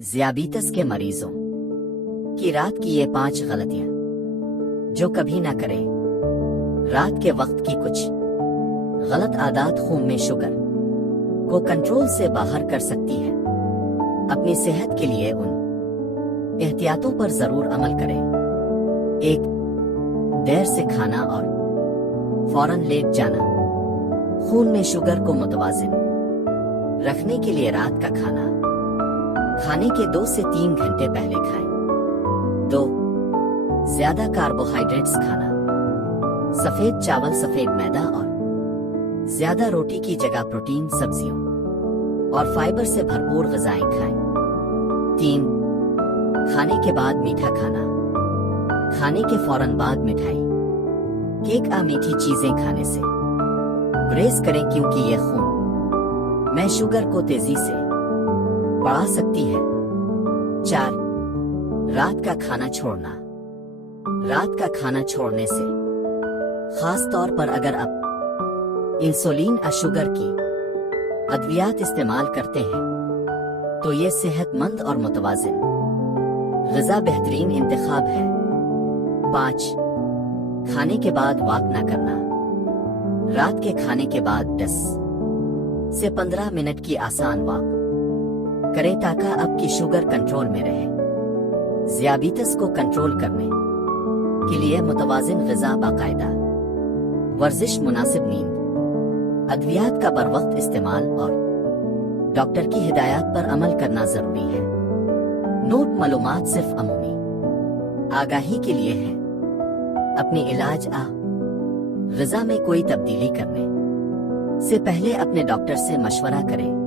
ذیابیطس کے مریضوں کی رات کی یہ 5 غلطیاں جو کبھی نہ کریں۔ رات کے وقت کی کچھ غلط عادات خون میں شوگر کو کنٹرول سے باہر کر سکتی ہے۔ اپنی صحت کے لیے ان احتیاطوں پر ضرور عمل کریں۔ 1. دیر سے کھانا اور فوراً لیٹ جانا۔ خون میں شوگر کو متوازن رکھنے کے لیے رات کا کھانا کھانے کے 2 سے 3 گھنٹے پہلے کھائیں۔ 2. زیادہ کاربوہائیڈریٹس کھانا۔ سفید چاول، سفید میدا اور زیادہ روٹی کی جگہ پروٹین، سبزیوں اور فائبر سے بھرپور غذائیں کھائیں۔ 3. کھانے کے بعد میٹھا کھانا۔ کھانے کے فوراً بعد مٹھائی، کیک میٹھی چیزیں کھانے سے گریز کریں کیونکہ یہ خون میں شوگر کو تیزی سے بڑھا سکتی ہے۔ 4. رات کا کھانا چھوڑنا۔ رات کا کھانا چھوڑنے سے، خاص طور پر اگر آپ انسولین شوگر کی ادویات استعمال کرتے ہیں، تو یہ صحت مند اور متوازن غذا بہترین انتخاب ہے۔ 5. کھانے کے بعد واک نہ کرنا۔ رات کے کھانے کے بعد 10 سے 15 منٹ کی آسان واک کریں تاکہ آپ کی شوگر کنٹرول میں رہے۔ ذیابیطس کو کنٹرول کرنے کے لیے متوازن غذا، باقاعدہ ورزش، مناسب نیند، ادویات کا بروقت استعمال اور ڈاکٹر کی ہدایات پر عمل کرنا ضروری ہے۔ نوٹ: معلومات صرف عمومی آگاہی کے لیے ہے۔ اپنی علاج غذا میں کوئی تبدیلی کرنے سے پہلے اپنے ڈاکٹر سے مشورہ کریں۔